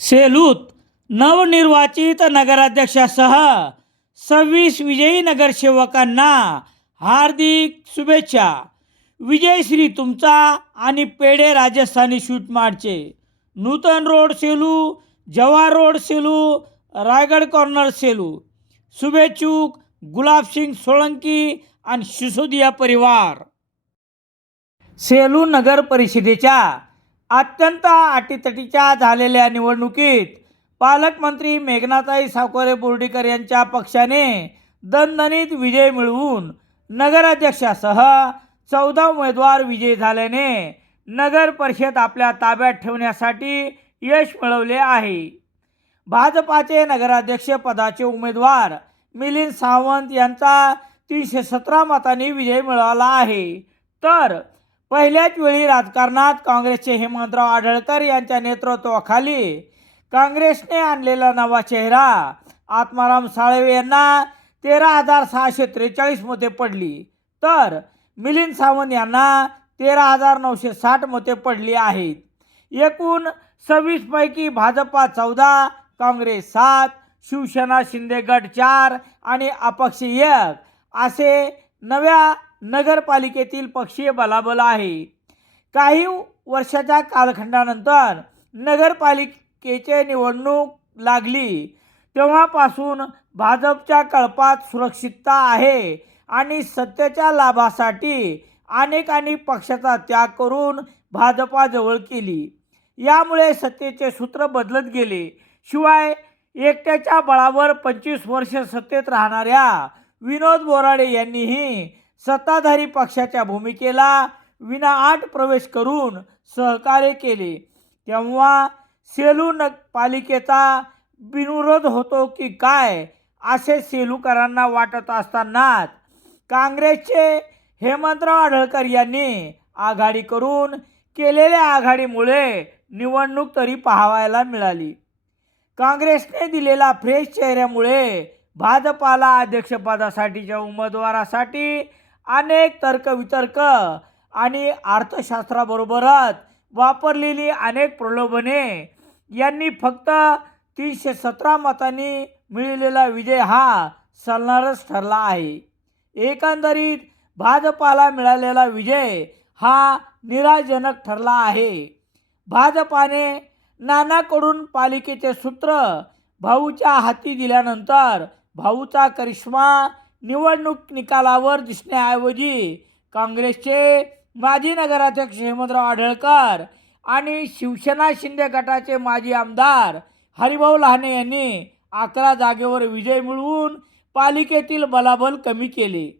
सेलूत नवनिर्वाचित नगराध्यक्षासह सव्वीस विजयी नगरसेवकांना हार्दिक शुभेच्छा. विजयश्री तुमचा आणि पेढे राजस्थानी शूट मारचे. Nutan road Selu Jawahar road Selu Raigad corner Selu. शुभेच्छुक गुलाबसिंग Solanki आणि सिसोदिया परिवार. सेलू नगर परिषदेच्या अत्यंत अटीतटीच्या झालेल्या निवडणुकीत पालकमंत्री मेघनाताई सावकारे बोर्डीकर यांच्या पक्षाने दणदणीत विजय मिळवून नगराध्यक्षासह चौदा उमेदवार विजयी झाल्याने नगर परिषद आपल्या ताब्यात ठेवण्यासाठी यश मिळवले आहे. भाजपाचे नगराध्यक्ष पदाचे उमेदवार मिलिंद सावंत यांचा तीनशे सतरा मतांनी विजय मिळवला आहे. तर पहिल्याच वेळी राजकारणात काँग्रेसचे हेमंतराव आढळकर यांच्या नेतृत्वाखाली काँग्रेसने आणलेला नवा चेहरा आत्माराम साळवे यांना तेरा हजार सहाशे त्रेचाळीस मते पडली. तर मिलिंद सावंत यांना तेरा हजार नऊशे साठ मते पडली आहेत. एकूण सव्वीसपैकी भाजपा चौदा काँग्रेस सात शिवसेना शिंदे गट चार आणि अपक्ष एक असे नव्या नगरपालिकेतील पक्षीय बलाबल आहे. काही वर्षाच्या कालखंडानंतर नगरपालिकेचे निवडणूक लागली. तेव्हापासून भाजपच्या कळपात सुरक्षितता आहे आणि सत्तेच्या लाभासाठी अनेकांनी पक्षाचा त्याग करून भाजपाजवळ केली. यामुळे सत्तेचे सूत्र बदलत गेले. शिवाय एकट्याच्या बळावर पंचवीस वर्ष सत्तेत राहणाऱ्या विनोद बोराडे यांनीही सत्ताधारी पक्षाच्या भूमिकेला विनाआट प्रवेश करून सहकार्य केले. तेव्हा सेलू न पालिकेचा बिनविरोध होतो की काय असे सेलूकरांना वाटत असतानाच काँग्रेसचे हेमंतराव आढळकर यांनी आघाडी करून केलेल्या आघाडीमुळे निवडणूक तरी पाहावायला मिळाली. काँग्रेसने दिलेला फ्रेश चेहऱ्यामुळे भाजपाला अध्यक्षपदासाठीच्या उमेदवारासाठी अनेक तर्कवितर्क आणि अर्थशास्त्राबरोबरच वापरलेली अनेक प्रलोभने यांनी फक्त तीनशे सतरा मतांनी मिळलेला विजय हा सलणारच ठरला आहे. एकंदरीत भाजपाला मिळालेला विजय हा निराजनक ठरला आहे. भाजपाने नानाकडून पालिकेचे सूत्र भाऊच्या हाती दिल्यानंतर भाऊचा करिश्मा निवडणूक निकालावर दिसण्याऐवजी काँग्रेसचे माजी नगराध्यक्ष हेमंतराव आढळकर आणि शिवसेना शिंदे गटाचे माजी आमदार हरिभाऊ लहाने यांनी अकरा जागेवर विजय मिळवून पालिकेतील बलाबल कमी केले.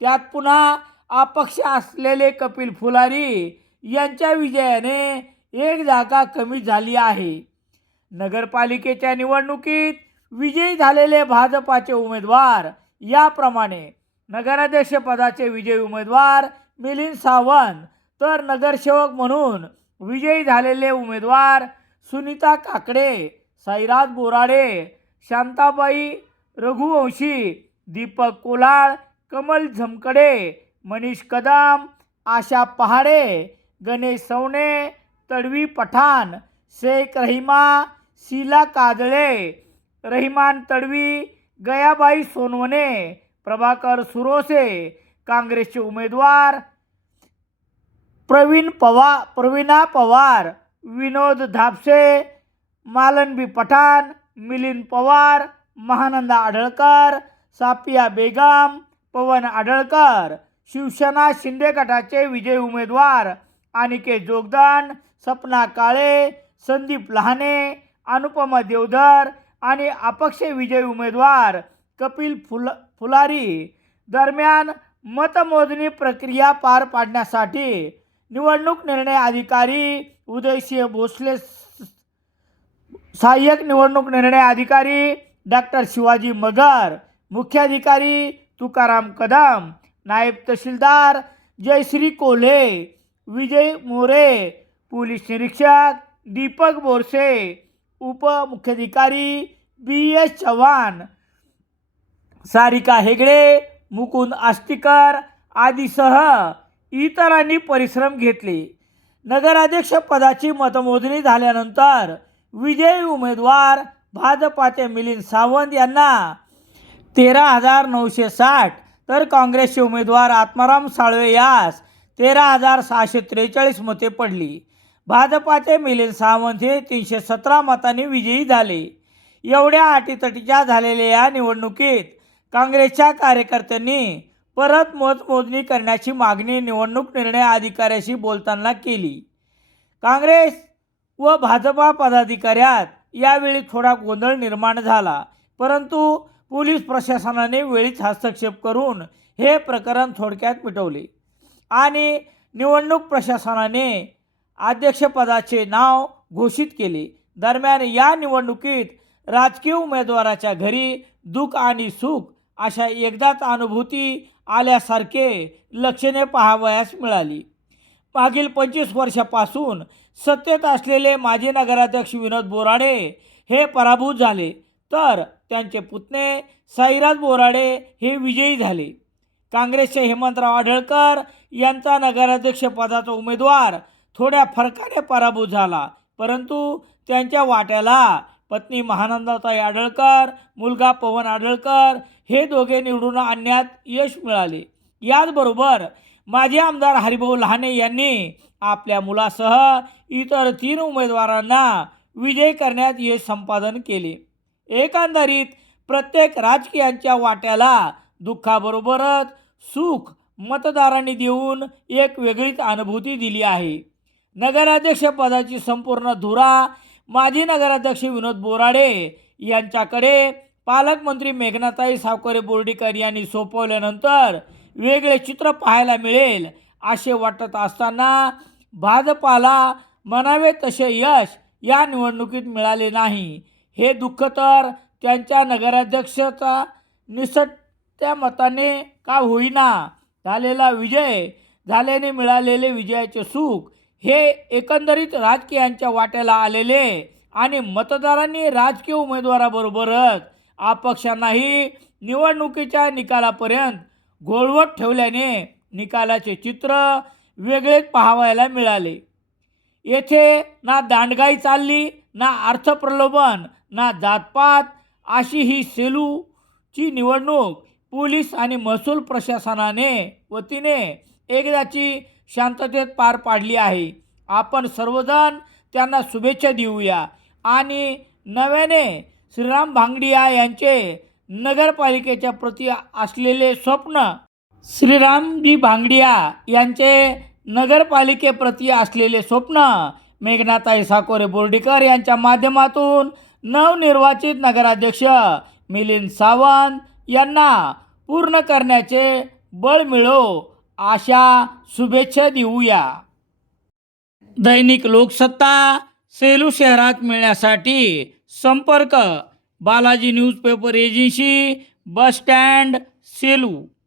त्यात पुन्हा अपक्ष असलेले कपिल फुलारी यांच्या विजयाने एक जागा कमी झाली आहे. नगरपालिकेच्या निवडणुकीत विजयी झालेले भाजपाचे उमेदवार याप्रमाणे नगराध्यक्षपदाचे विजयी उमेदवार मिलिंद सावंत तर नगरसेवक म्हणून विजयी झालेले उमेदवार सुनीता काकडे साईराज बोराडे शांताबाई रघुवंशी दीपक कोलाळ कमल झमकडे मनीष कदम आशा पहाडे गणेश सवणे तडवी पठाण शेख रहिमा शीला काजळे रहिमान तडवी गयाबाई सोनवणे प्रभाकर सुरोसे काँग्रेसचे उमेदवार प्रवीण पवा प्रवीणा पवार विनोद धापसे मालनबी पठाण मिलिंद पवार महानंदा आढळकर सापिया बेगम पवन आढळकर शिवसेना शिंदे गटाचे विजय उमेदवार अनिकेत जोगदान सपना काळे संदीप लहाने अनुपमा देवधर आणि अपक्ष विजयी उमेदवार कपिल फुल फुलारी दरम्यान मतमोजणी प्रक्रिया पार पाडण्यासाठी निवडणूक निर्णय अधिकारी उदयसिंह भोसले सहाय्यक निवडणूक निर्णय अधिकारी डॉक्टर शिवाजी मगर मुख्याधिकारी तुकाराम कदम नायब तहसीलदार जयश्री कोल्हे विजय मोरे पोलीस निरीक्षक दीपक बोरसे उपमुख्याधिकारी बी एस चव्हाण सारिका हेगडे मुकुंद आष्टीकर आदीसह इतरांनी परिश्रम घेतले. नगराध्यक्ष पदाची मतमोजणी झाल्यानंतर विजयी उमेदवार भाजपाचे मिलिंद सावंत यांना तेरा हजार नऊशे साठ तर काँग्रेसचे उमेदवार आत्माराम साळवे यास तेरा हजार सहाशे त्रेचाळीस मते पडली. भाजपाचे मिलिंद सावंत हे तीनशे सतरा मतांनी विजयी झाले. एवढ्या अटीतटीच्या झालेल्या या निवडणुकीत काँग्रेसच्या कार्यकर्त्यांनी परत मतमोजणी करण्याची मागणी निवडणूक निर्णय अधिकाऱ्याशी बोलताना केली. काँग्रेस व भाजपा पदाधिकाऱ्यात यावेळी थोडा गोंधळ निर्माण झाला परंतु पोलीस प्रशासनाने वेळीच हस्तक्षेप करून हे प्रकरण थोडक्यात मिटवले आणि निवडणूक प्रशासनाने अध्यक्षपदाचे नाव घोषित केले. दरम्यान या निवडणुकीत राजकीय उमेदवाराच्या घरी दुःख आणि सुख अशा एकदाच अनुभूती आल्यासारखे लक्षणे पाहावयास मिळाली. मागील पंचवीस वर्षापासून सत्तेत असलेले माजी नगराध्यक्ष विनोद बोराडे हे पराभूत झाले. तर त्यांचे पुतणे साईराज बोराडे हे विजयी झाले. काँग्रेसचे हेमंतराव आढळकर यांचा नगराध्यक्षपदाचा उमेदवार थोड्या फरकाने पराभूत झाला. परंतु त्यांच्या वाट्याला पत्नी महानंदाताई आढळकर मुलगा पवन आढळकर हे दोघे निवडून आणण्यात यश मिळाले. याचबरोबर माजी आमदार हरिभाऊ लहाने यांनी आपल्या मुलासह इतर तीन उमेदवारांना विजय करण्यात यश संपादन केले. एकंदरीत प्रत्येक राजकीयांच्या वाट्याला दुःखाबरोबरच सुख मतदारांनी देऊन एक वेगळीच अनुभूती दिली आहे. नगराध्यक्षपदाची संपूर्ण धुरा माजी नगराध्यक्ष विनोद बोराडे यांच्याकडे पालकमंत्री मेघनाताई सावकरे बोर्डीकर यांनी सोपवल्यानंतर वेगळे चित्र पाहायला मिळेल असे वाटत असताना भाजपाला म्हणावे तसे यश या निवडणुकीत मिळाले नाही. हे दुःख तर त्यांच्या नगराध्यक्षाचा निसटत्या मताने का होईना. झालेला विजय झाल्याने मिळालेले विजयाचे सुख हे एकंदरीत राजकीयांच्या वाट्याला आलेले आणि मतदारांनी राजकीय उमेदवाराबरोबरच अपक्षांनाही निवडणुकीच्या निकालापर्यंत घोळवत ठेवल्याने निकालाचे चित्र वेगळेच पाहावायला मिळाले. येथे ना दांडगाई चालली ना अर्थप्रलोभन ना जातपात अशी ही सेलूची निवडणूक पोलीस आणि महसूल प्रशासनाने वतीने एकदाची शांततेत पार पाडली आहे. आपण सर्वजण त्यांना शुभेच्छा देऊया. आणि नव्याने श्रीराम भांगडिया यांचे नगरपालिकेच्या प्रती असलेले स्वप्न श्रीरामजी भांगडिया यांचे नगरपालिकेप्रती असलेले स्वप्न मेघनाताई साकोरे बोर्डीकर यांच्या माध्यमातून नवनिर्वाचित नगराध्यक्ष मिलिंद सावंत यांना पूर्ण करण्याचे बळ मिळो. अशा शुभेच्छा देऊया. दैनिक लोकसत्ता सेलू शहरात मिळण्यासाठी संपर्क. Balaji newspaper agency bus stand Selu.